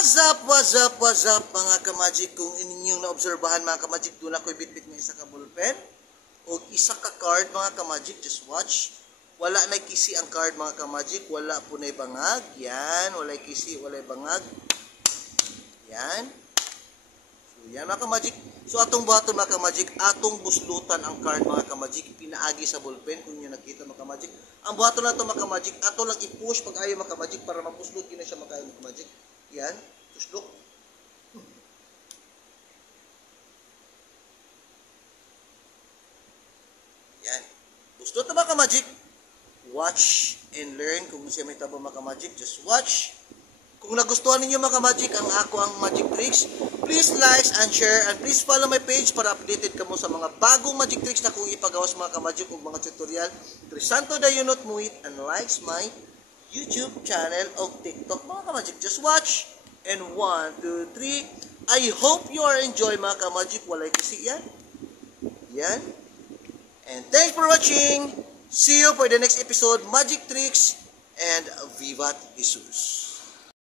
What's up mga ka-magic? Kung inyong naobserbahan mga ka-magic, doon ako'y bitbit ng isa ka ballpen o isa ka card mga ka-magic. Just watch. Wala na kisi ang card mga ka-magic. Wala po na bangag. Yan. Wala kisi, wala bangag. Yan. So yan mga ka-magic. So atong buhaton mga ka-magic, atong buslutan ang card mga ka-magic. Pinaagi sa ballpen kung nyo nakita mga ka-magic. Ang buhaton na ito mga ka-magic, ato lang i-push pag ayaw mga ka-magic para mapuslot yun na siya mga ka-magic. Yan. Tuslok. Yan. Gusto ito mga ka-magic? Watch and learn kung siya may tabo mga ka-magic. Just watch. Kung nagustuhan ninyo mga ka-magic ang ako ang magic tricks, please like and share and please follow my page para updated kamo sa mga bagong magic tricks na kung ipagawas mga ka-magic o mga tutorial. Trisanto Dayunot Muit and likes my YouTube channel o TikTok mga ka-magic. Just watch. And 1, 2, 3. I hope you are enjoy mga ka-magic. Walay kasi yan. Yan. And thanks for watching. See you for the next episode. Magic Tricks and Vivat Jesus.